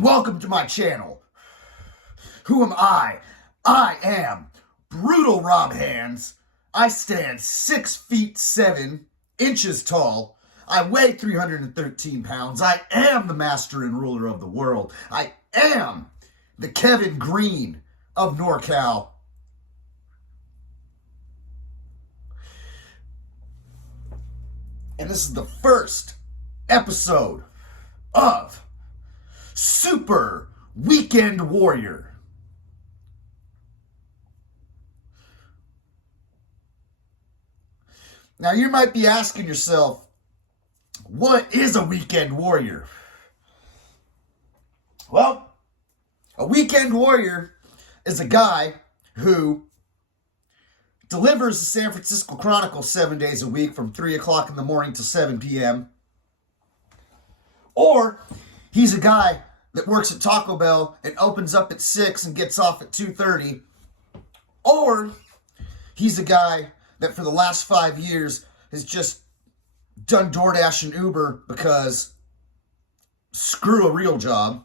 and welcome to my channel. Who am I? I am Brutal Rob Hands. I stand 6 feet 7 inches tall. I weigh 313 pounds. I am the master and ruler of the world. I am the Kevin Green of NorCal. And this is the first episode of Super Weekend Warrior. Now you might be asking yourself, what is a weekend warrior? Well, a weekend warrior is a guy who delivers the San Francisco Chronicle 7 days a week from 3 o'clock in the morning to 7 p.m. Or he's a guy that works at Taco Bell and opens up at 6 and gets off at 2:30. Or he's a guy that for the last 5 years has just done DoorDash and Uber because screw a real job.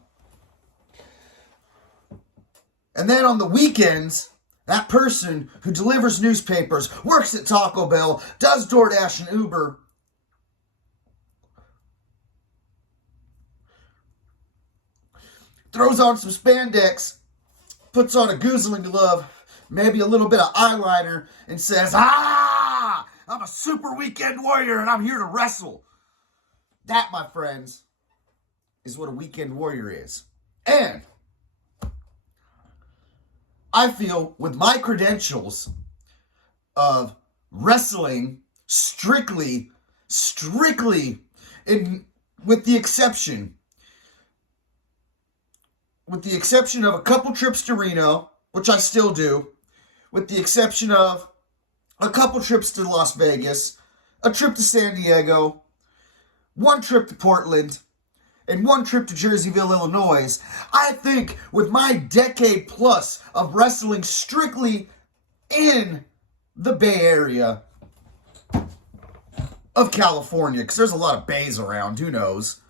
And then on the weekends, that person who delivers newspapers, works at Taco Bell, does DoorDash and Uber, throws on some spandex, puts on a goozling glove, maybe a little bit of eyeliner, and says, I'm a super weekend warrior and I'm here to wrestle. That, my friends, is what a weekend warrior is. And I feel with my credentials of wrestling strictly, with the exception of a couple trips to Reno, which I still do, with the exception of a couple trips to Las Vegas, a trip to San Diego, one trip to Portland, and one trip to Jerseyville, Illinois, I think with my decade plus of wrestling strictly in the Bay Area of California, because there's a lot of bays around, who knows?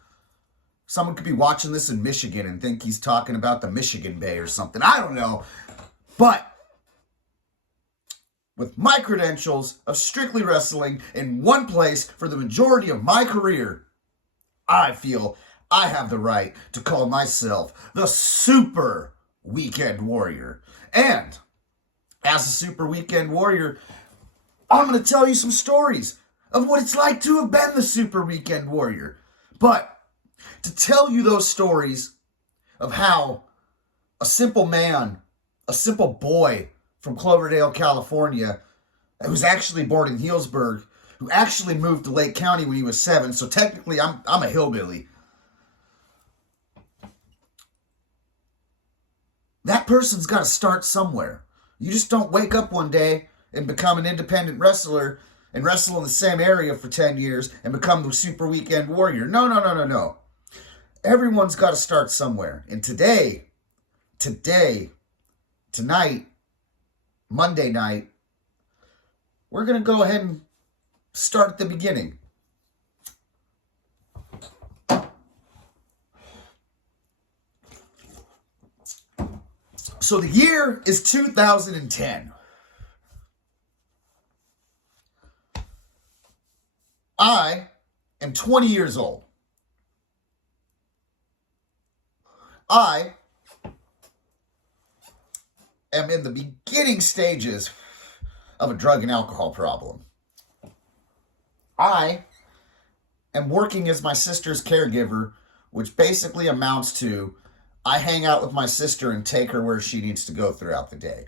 Someone could be watching this in Michigan and think he's talking about the Michigan Bay or something. I don't know. But with my credentials of strictly wrestling in one place for the majority of my career, I feel I have the right to call myself the Super Weekend Warrior. And as a Super Weekend Warrior, I'm going to tell you some stories of what it's like to have been the Super Weekend Warrior. But to tell you those stories of how a simple man, a simple boy from Cloverdale, California, who's actually born in Healdsburg, who actually moved to Lake County when he was 7, so technically I'm a hillbilly. That person's got to start somewhere. You just don't wake up one day and become an independent wrestler and wrestle in the same area for 10 years and become the Super Weekend Warrior. No. Everyone's got to start somewhere. And tonight, Monday night, we're going to go ahead and start at the beginning. So the year is 2010. I am 20 years old. I am in the beginning stages of a drug and alcohol problem. I am working as my sister's caregiver, which basically amounts to I hang out with my sister and take her where she needs to go throughout the day.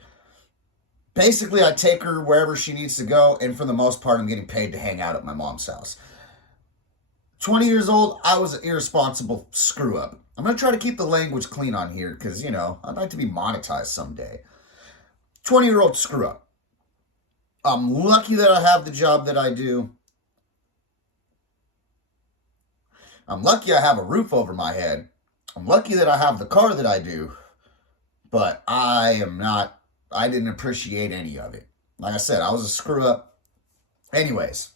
Basically, I take her wherever she needs to go, and for the most part, I'm getting paid to hang out at my mom's house. 20 years old, I was an irresponsible screw-up. I'm going to try to keep the language clean on here because, I'd like to be monetized someday. 20-year-old screw-up. I'm lucky that I have the job that I do. I'm lucky I have a roof over my head. I'm lucky that I have the car that I do. But I didn't appreciate any of it. Like I said, I was a screw-up. Anyways,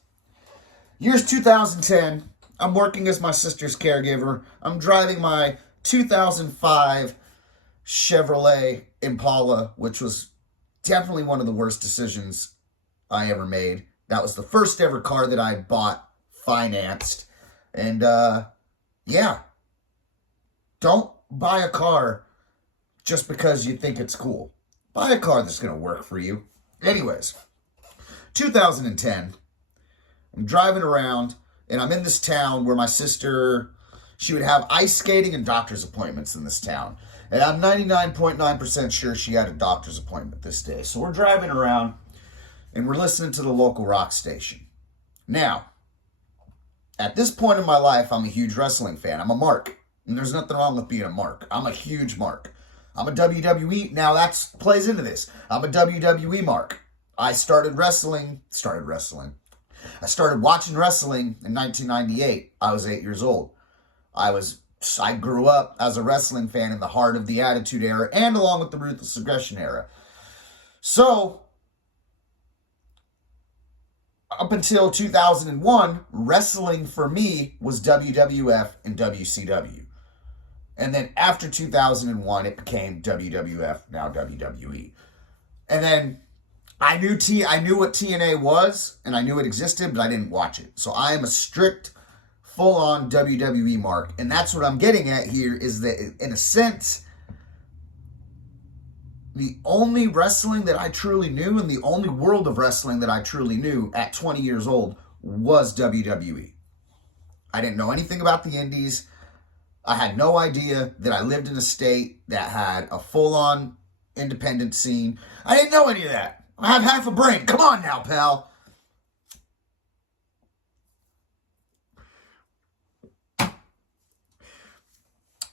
year's 2010. I'm working as my sister's caregiver. I'm driving my 2005 Chevrolet Impala, which was definitely one of the worst decisions I ever made. That was the first ever car that I bought financed. And yeah, don't buy a car just because you think it's cool. Buy a car that's going to work for you. Anyways, 2010, I'm driving around and I'm in this town where my sister, she would have ice skating and doctor's appointments in this town. And I'm 99.9% sure she had a doctor's appointment this day. So we're driving around and we're listening to the local rock station. Now, at this point in my life, I'm a huge wrestling fan. I'm a mark. And there's nothing wrong with being a mark. I'm a huge mark. I'm a WWE. Now that plays into this. I'm a WWE mark. I started watching wrestling in 1998. I was 8 years old. I grew up as a wrestling fan in the heart of the Attitude Era and along with the Ruthless Aggression Era. So, up until 2001, wrestling for me was WWF and WCW. And then after 2001, it became WWF, now WWE. And then I knew what TNA was, and I knew it existed, but I didn't watch it. So I am a strict, full-on WWE mark. And that's what I'm getting at here, is that, in a sense, the only wrestling that I truly knew and the only world of wrestling that I truly knew at 20 years old was WWE. I didn't know anything about the indies. I had no idea that I lived in a state that had a full-on independent scene. I didn't know any of that. I have half a brain. Come on now, pal.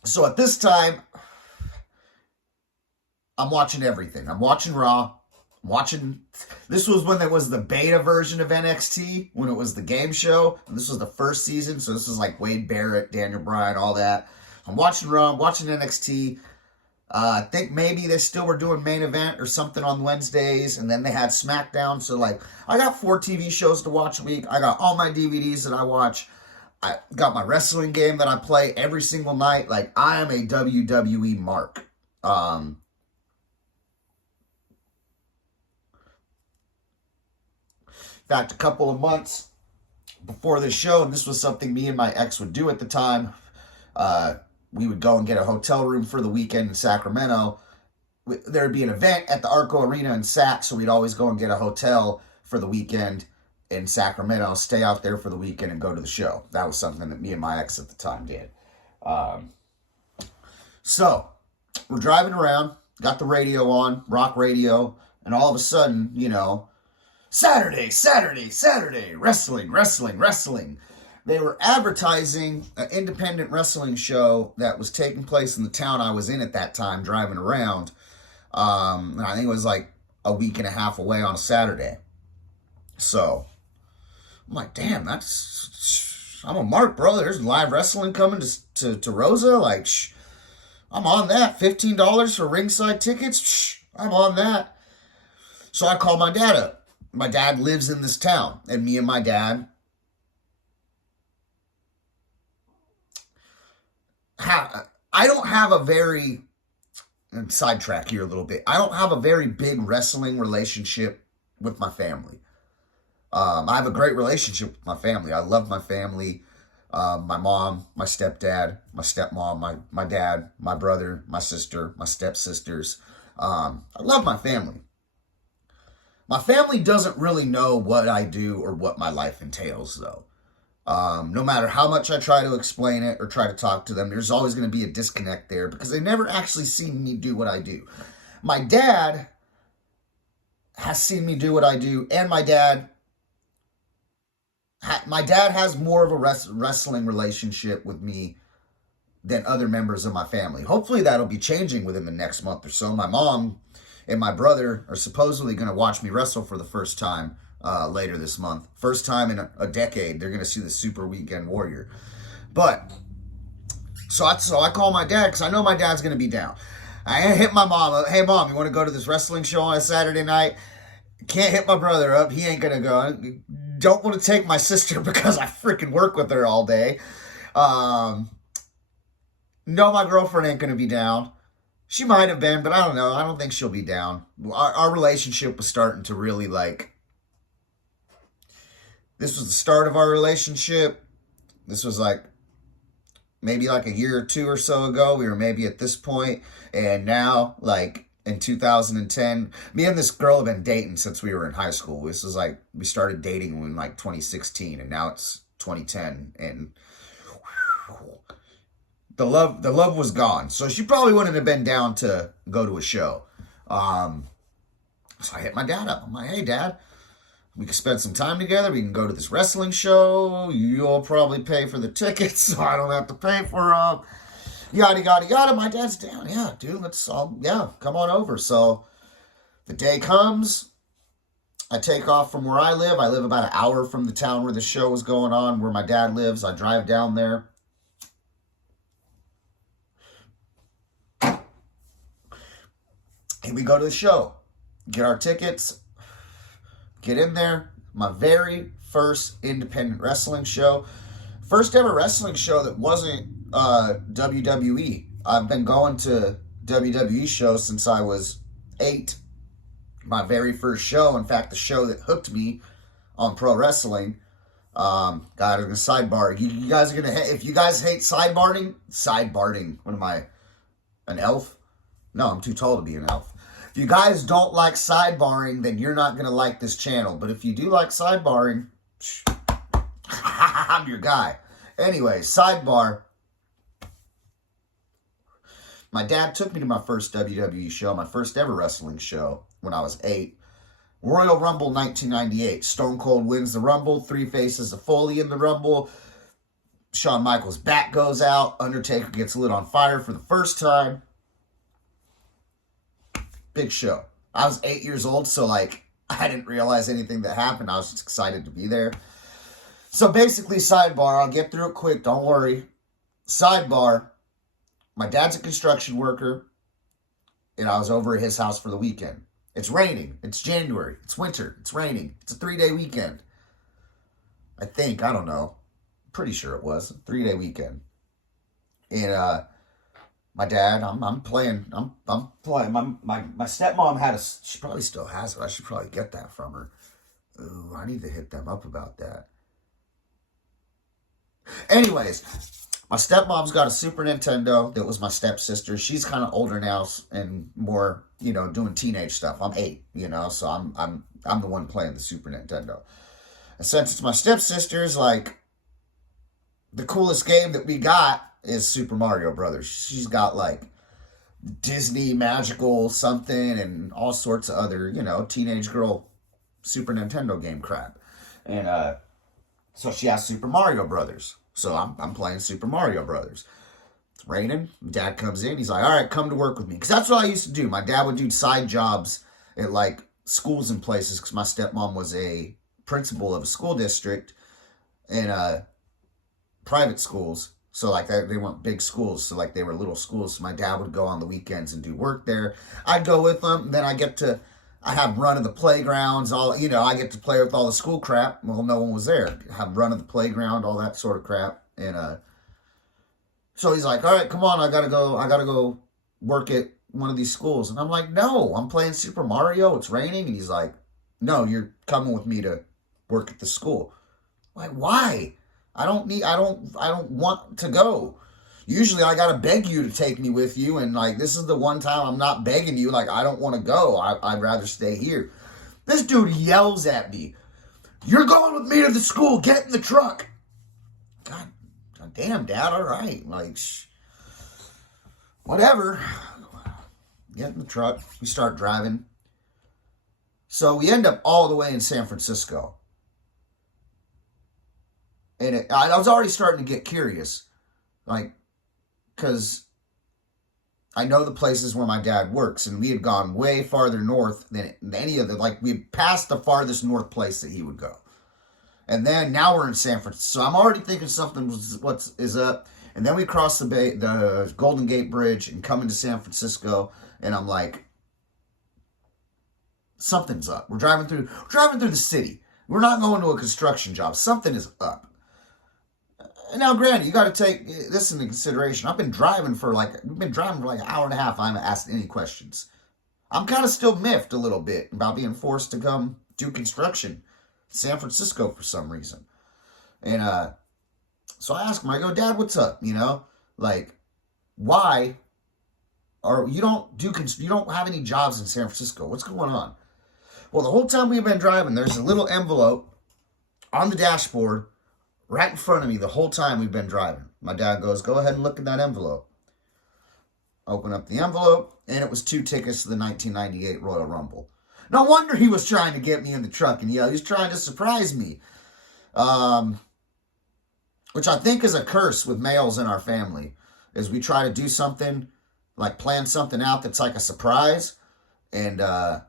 So at this time, I'm watching everything. I'm watching Raw. This was when there was the beta version of NXT, when it was the game show. And this was the first season, so this was like Wade Barrett, Daniel Bryan, all that. I'm watching Raw, I'm watching NXT. I think maybe they still were doing main event or something on Wednesdays, and then they had SmackDown. So, like, I got 4 TV shows to watch a week. I got all my DVDs that I watch. I got my wrestling game that I play every single night. Like, I am a WWE mark. In fact, a couple of months before this show, and this was something me and my ex would do at the time, we would go and get a hotel room for the weekend in Sacramento. There would be an event at the Arco Arena in Sac, so we'd always go and get a hotel for the weekend in Sacramento, stay out there for the weekend, and go to the show. That was something that me and my ex at the time did. So, we're driving around, got the radio on, rock radio, and all of a sudden, Saturday, wrestling. They were advertising an independent wrestling show that was taking place in the town I was in at that time, driving around. And I think it was like a week and a half away on a Saturday. So, I'm like, damn, I'm a mark, bro. There's live wrestling coming to Rosa. Like, I'm on that. $15 for ringside tickets. I'm on that. So I called my dad up. My dad lives in this town, and me and my dad I don't have a very, sidetrack here a little bit, I don't have a very big wrestling relationship with my family. I have a great relationship with my family. I love my family. My mom, my stepdad, my stepmom, my dad, my brother, my sister, my stepsisters. I love my family. My family doesn't really know what I do or what my life entails, though. No matter how much I try to explain it or try to talk to them, there's always going to be a disconnect there because they've never actually seen me do what I do. My dad has seen me do what I do, and my dad has more of a wrestling relationship with me than other members of my family. Hopefully that'll be changing within the next month or so. My mom and my brother are supposedly going to watch me wrestle for the first time later this month. First time in a decade, they're going to see the Super Weekend Warrior. But, so I call my dad because I know my dad's going to be down. I hit my mom up. Hey, Mom, you want to go to this wrestling show on a Saturday night? Can't hit my brother up. He ain't going to go. Don't want to take my sister because I freaking work with her all day. No, my girlfriend ain't going to be down. She might have been, but I don't know. I don't think she'll be down. Our relationship was starting to really like. This was the start of our relationship. This was like maybe like a year or two or so ago. We were maybe at this point, and now like in 2010, me and this girl have been dating since we were in high school. This was like we started dating in like 2016, and now it's 2010, and the love was gone. So she probably wouldn't have been down to go to a show. So I hit my dad up. I'm like, hey, Dad, we can spend some time together. We can go to this wrestling show. You'll probably pay for the tickets, so I don't have to pay for yada, yada, yada. My dad's down. Yeah, dude, come on over. So the day comes. I take off from where I live. I live about an hour from the town where the show was going on, where my dad lives. I drive down there. And we go to the show, get our tickets, get in there. My very first independent wrestling show. First ever wrestling show that wasn't WWE. I've been going to WWE shows since I was 8. My very first show, in fact, the show that hooked me on pro wrestling. God, I'm going to sidebar. You guys are going to, if you guys hate sidebarding, what am I, an elf? No, I'm too tall to be an elf. If you guys don't like sidebarring, then you're not going to like this channel. But if you do like sidebarring, I'm your guy. Anyway, sidebar. My dad took me to my first WWE show, my first ever wrestling show when I was 8. Royal Rumble 1998. Stone Cold wins the Rumble. 3 faces of Foley in the Rumble. Shawn Michaels' back goes out. Undertaker gets lit on fire for the first time. Big show. I was 8 years old, so like I didn't realize anything that happened. I was just excited to be there. So basically, sidebar, I'll get through it quick, don't worry. Sidebar, my dad's a construction worker, and I was over at his house for the weekend. It's raining. It's January. It's winter. It's raining. It's a 3-day weekend. I think. I don't know. Pretty sure it was. 3-day weekend. And my dad, I'm playing. My stepmom had she probably still has it. I should probably get that from her. Ooh, I need to hit them up about that. Anyways, my stepmom's got a Super Nintendo that was my stepsister. She's kind of older now and more, doing teenage stuff. I'm 8, so I'm the one playing the Super Nintendo. And since it's my stepsister's, like, the coolest game that we got is Super Mario Brothers. She's got like Disney magical something and all sorts of other, teenage girl Super Nintendo game crap. And so she has Super Mario Brothers. So I'm playing Super Mario Brothers. It's raining. Dad comes in. He's like, all right, come to work with me. Because that's what I used to do. My dad would do side jobs at like schools and places because my stepmom was a principal of a school district in private schools. So, like, they weren't big schools. So, like, they were little schools. So, my dad would go on the weekends and do work there. I'd go with them. And then I have run of the playgrounds. I get to play with all the school crap. Well, no one was there. Have run of the playground, all that sort of crap. And so he's like, all right, come on. I gotta go work at one of these schools. And I'm like, no, I'm playing Super Mario. It's raining. And he's like, no, you're coming with me to work at the school. I'm like, why? I don't want to go. Usually I gotta beg you to take me with you, and like this is the one time I'm not begging you, like I don't want to go. I'd rather stay here. This dude yells at me, "You're going with me to the school, get in the truck." God damn, Dad, all right. Like whatever. Get in the truck. We start driving. So we end up all the way in San Francisco. And I was already starting to get curious, like, because I know the places where my dad works, and we had gone way farther north than any of we passed the farthest north place that he would go. And then now we're in San Francisco, so I'm already thinking something is up. And then we cross the Golden Gate Bridge and come into San Francisco, and I'm like, something's up. We're driving through the city. We're not going to a construction job. Something is up. Now, granted, you got to take this into consideration. We've been driving for like an hour and a half. I haven't asked any questions. I'm kind of still miffed a little bit about being forced to come do construction in San Francisco for some reason. And so I asked him, I go, Dad, what's up? You know, like, why? Or you don't have any jobs in San Francisco. What's going on? Well, the whole time we've been driving, there's a little envelope on the dashboard right in front of me the whole time we've been driving. My dad goes, go ahead and look in that envelope. Open up the envelope, and it was 2 tickets to the 1998 Royal Rumble. No wonder he was trying to get me in the truck, and he was trying to surprise me. Which I think is a curse with males in our family, is we try to do something, like plan something out that's like a surprise, and like,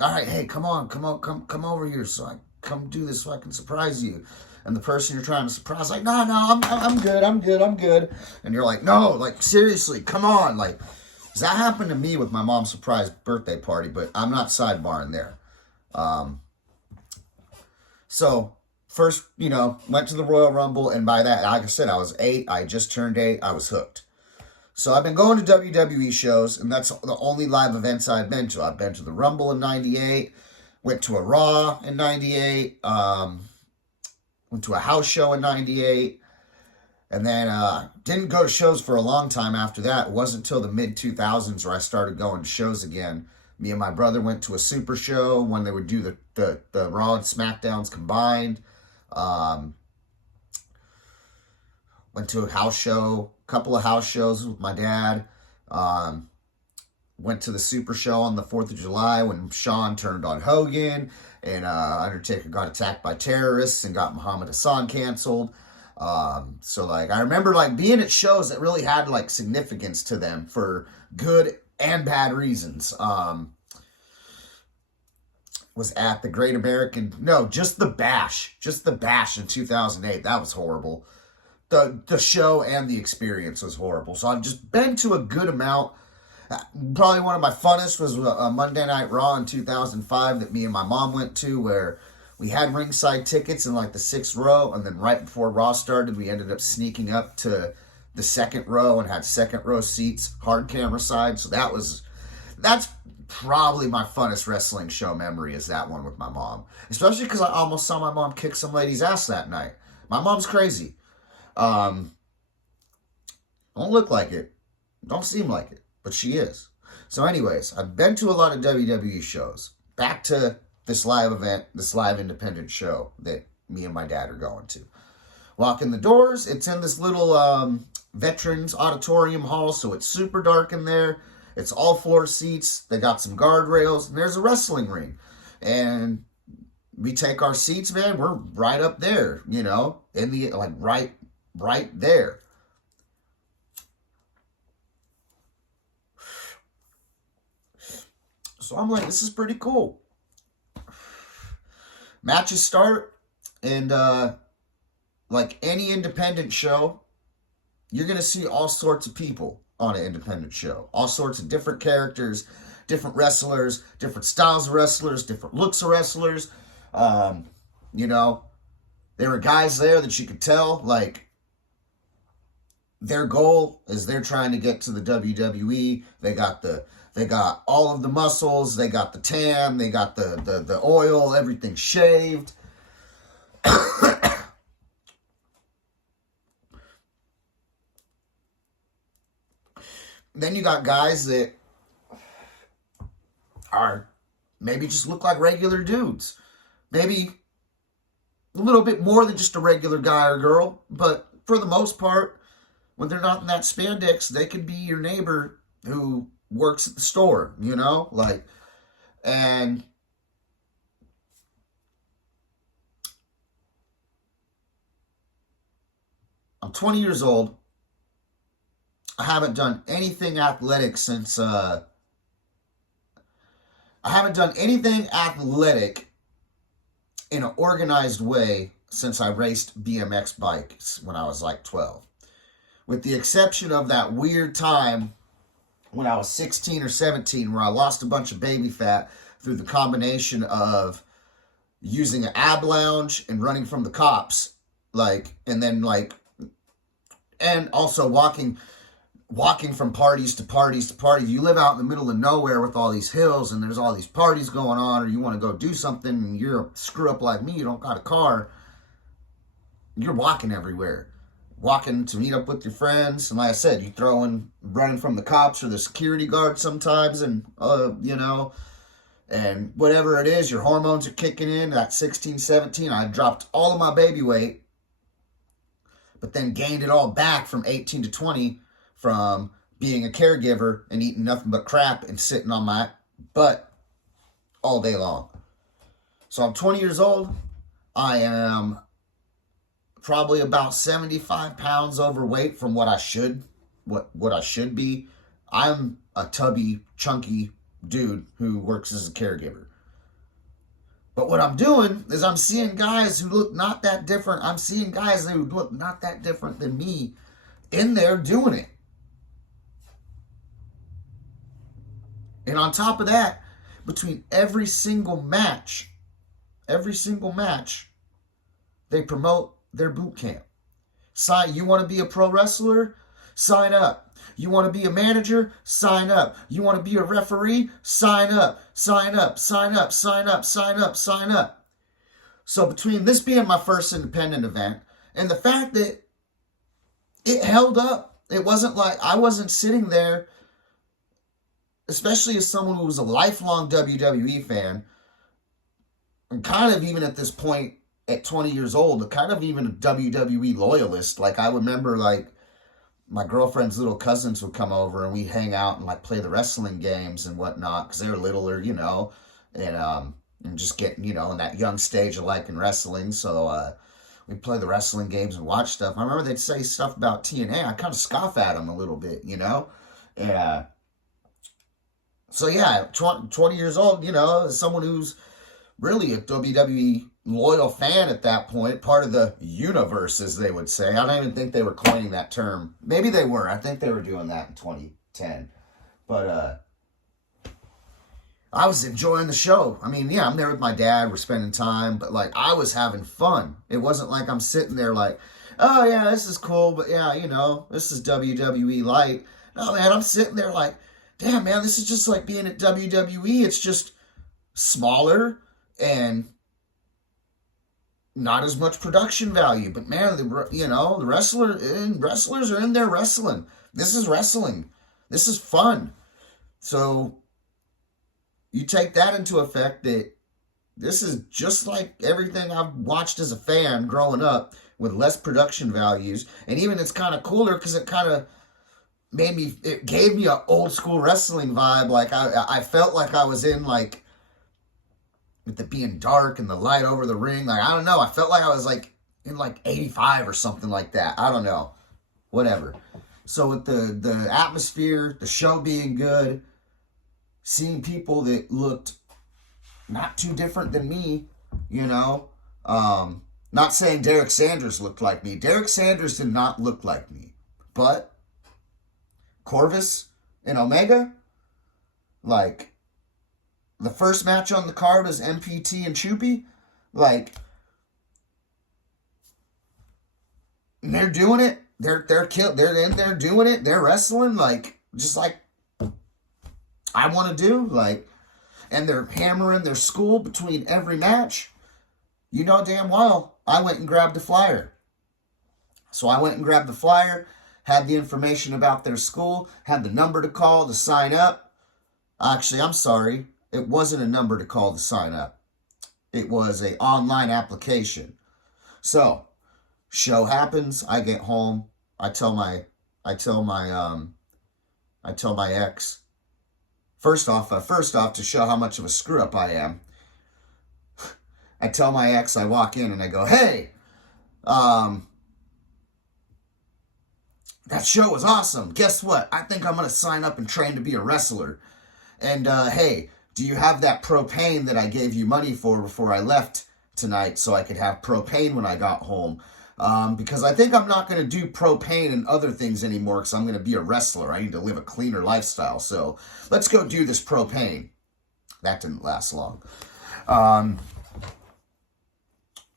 all right, hey, come over here, so I come do this so I can surprise you. And the person you're trying to surprise, like, no, I'm good. And you're like, no, like, seriously, come on. Like, that happened to me with my mom's surprise birthday party, but I'm not sidebarring there. So, first, went to the Royal Rumble, and by that, like I said, I was 8. I just turned 8. I was hooked. So, I've been going to WWE shows, and that's the only live events I've been to. I've been to the Rumble in 98, went to a Raw in 98, went to a house show in 98, and then didn't go to shows for a long time after that. It wasn't until the mid-2000s where I started going to shows again. Me and my brother went to a Super Show when they would do the Raw and SmackDowns combined. Went to a house show, a couple of house shows with my dad. Went to the Super Show on the 4th of July when Shawn turned on Hogan, and Undertaker got attacked by terrorists and got Muhammad Hassan canceled. So, like, I remember, like, being at shows that really had, like, significance to them for good and bad reasons. Was at the Great American... No, just the Bash. Just the Bash in 2008. That was horrible. The show and the experience was horrible. So I've just been to a good amount. Probably one of my funnest was a Monday Night Raw in 2005 that me and my mom went to, where we had ringside tickets in like the 6th row, and then right before Raw started, we ended up sneaking up to the 2nd row and had 2nd row seats, hard camera side. So that's probably my funnest wrestling show memory, is that one with my mom. Especially because I almost saw my mom kick some lady's ass that night. My mom's crazy. Don't look like it. Don't seem like it. But she is. So anyways, I've been to a lot of WWE shows. Back to this live event, this live independent show that me and my dad are going to. Walk in the doors. It's in this little Veterans Auditorium Hall, so it's super dark in there. It's all floor seats. They got some guardrails, and there's a wrestling ring. And we take our seats, man. We're right up there, in the, like, right there. So I'm like, this is pretty cool. Matches start, and like any independent show, you're going to see all sorts of people on an independent show. All sorts of different characters, different wrestlers, different styles of wrestlers, different looks of wrestlers. There were guys there that you could tell, like, their goal is they're trying to get to the WWE. They got all of the muscles. They got the tan. They got the oil. Everything shaved. Then you got guys that are maybe just look like regular dudes. Maybe a little bit more than just a regular guy or girl. But for the most part, when they're not in that spandex, they could be your neighbor who works at the store, and I'm 20 years old. I haven't done anything athletic since, I haven't done anything athletic in an organized way since I raced BMX bikes when I was like 12. With the exception of that weird time when I was 16 or 17 where I lost a bunch of baby fat through the combination of, using an ab lounge and running from the cops, like, and then like, and also walking from parties to parties to parties. You live out in the middle of nowhere with all these hills and there's all these parties going on, or you want to go do something and you're a screw up like me, you don't got a car, you're walking everywhere. Walking to meet up with your friends. And like I said, you throw in running from the cops or the security guard sometimes, and, and whatever it is, your hormones are kicking in at 16, 17. I dropped all of my baby weight, but then gained it all back from 18 to 20 from being a caregiver and eating nothing but crap and sitting on my butt all day long. So I'm 20 years old. I am probably about 75 pounds overweight from what I should be. I'm a tubby, chunky dude who works as a caregiver. But what I'm doing is I'm seeing guys who look not that different. I'm seeing guys who look not that different than me in there doing it. And on top of that, between every single match, they promote their boot camp. You want to be a pro wrestler? Sign up. You want to be a manager? Sign up. You want to be a referee? Sign up. Sign up. Sign up. Sign up. Sign up. Sign up. So between this being my first independent event and the fact that it held up, it wasn't like I wasn't sitting there, especially as someone who was a lifelong WWE fan, and kind of even at this point, at 20 years old, kind of even a WWE loyalist. Like, I remember, like, my girlfriend's little cousins would come over and we'd hang out and, like, play the wrestling games and whatnot, because they were littler, and just getting, in that young stage of liking wrestling. So, we'd play the wrestling games and watch stuff. I remember they'd say stuff about TNA. I kind of scoff at them a little bit, And, so, yeah, 20 years old, as someone who's really a WWE loyal fan at that point, part of the universe, as they would say. I don't even think they were coining that term. Maybe they were. I think they were doing that in 2010. But I was enjoying the show. I mean, yeah, I'm there with my dad. We're spending time. But, like, I was having fun. It wasn't like I'm sitting there like, oh, yeah, this is cool. But, yeah, this is WWE light. No, man, I'm sitting there like, damn, man, this is just like being at WWE. It's just smaller and not as much production value. But man, the wrestlers are in there wrestling. This is wrestling. This is fun. So you take that into effect that this is just like everything I've watched as a fan growing up, with less production values. And even it's kind of cooler because it kind of it gave me an old school wrestling vibe. Like I felt like I was in, like, with it being dark and the light over the ring. Like, I don't know. I felt like I was like in like 85 or something like that. I don't know. Whatever. So with the atmosphere, the show being good, seeing people that looked not too different than me, not saying Derek Sanders looked like me. Derek Sanders did not look like me. But Corvus and Omega, like, the first match on the card was MPT and Chupi. Like, they're doing it. They're in there doing it. They're wrestling, like, just like I want to do. Like, and they're hammering their school between every match. You know damn well I went and grabbed the flyer. So I went and grabbed the flyer, had the information about their school, had the number to call to sign up. Actually, I'm sorry. It wasn't a number to call to sign up. It was an online application. So, show happens. I get home. I tell my ex. First off, to show how much of a screw up I am, I tell my ex. I walk in and I go, "Hey, that show was awesome. Guess what? I think I'm gonna sign up and train to be a wrestler. And hey, do you have that propane that I gave you money for before I left tonight so I could have propane when I got home? Because I think I'm not going to do propane and other things anymore because I'm going to be a wrestler. I need to live a cleaner lifestyle. So let's go do this propane." That didn't last long.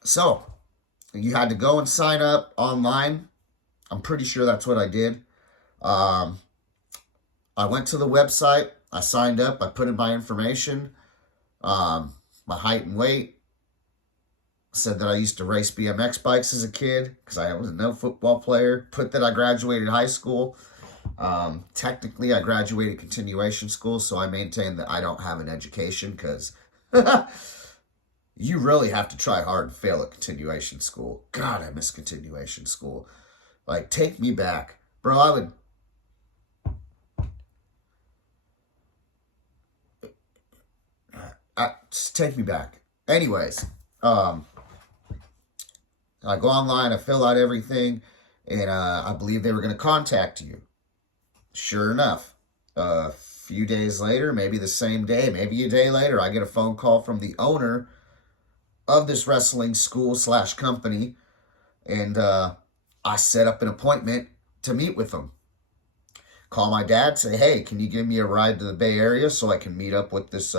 So, you had to go and sign up online. I'm pretty sure that's what I did. I went to the website. I signed up. I put in my information, my height and weight. Said that I used to race BMX bikes as a kid because I was no football player. Put that I graduated high school. Technically, I graduated continuation school, so I maintain that I don't have an education because you really have to try hard to fail at continuation school. God, I miss continuation school. Like, take me back. Bro, I would... just take me back. Anyways, I go online, I fill out everything, and I believe they were going to contact you. Sure enough, a few days later, maybe the same day, maybe a day later, I get a phone call from the owner of this wrestling school / company, and I set up an appointment to meet with them. Call my dad, say, hey, can you give me a ride to the Bay Area so I can meet up with this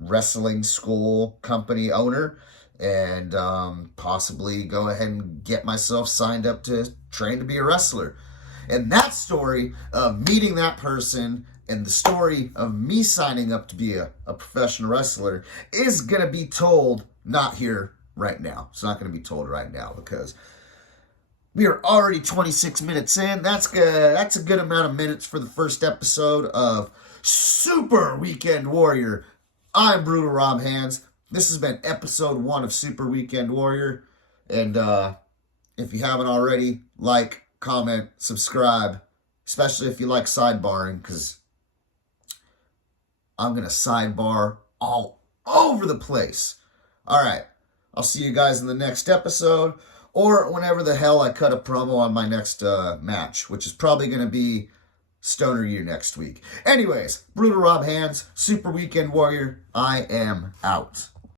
wrestling school company owner and possibly go ahead and get myself signed up to train to be a wrestler. And that story of meeting that person and the story of me signing up to be a professional wrestler is going to be told not here right now. It's not going to be told right now because we are already 26 minutes in. That's good. That's a good amount of minutes for the first episode of Super Weekend Warrior. I'm Brutal Rob Hands. This has been episode 1 of Super Weekend Warrior. And if you haven't already, like, comment, subscribe, especially if you like sidebarring, because I'm going to sidebar all over the place. All right. I'll see you guys in the next episode or whenever the hell I cut a promo on my next match, which is probably going to be Stoner U next week. Anyways, Brutal Rob Hands, Super Weekend Warrior, I am out.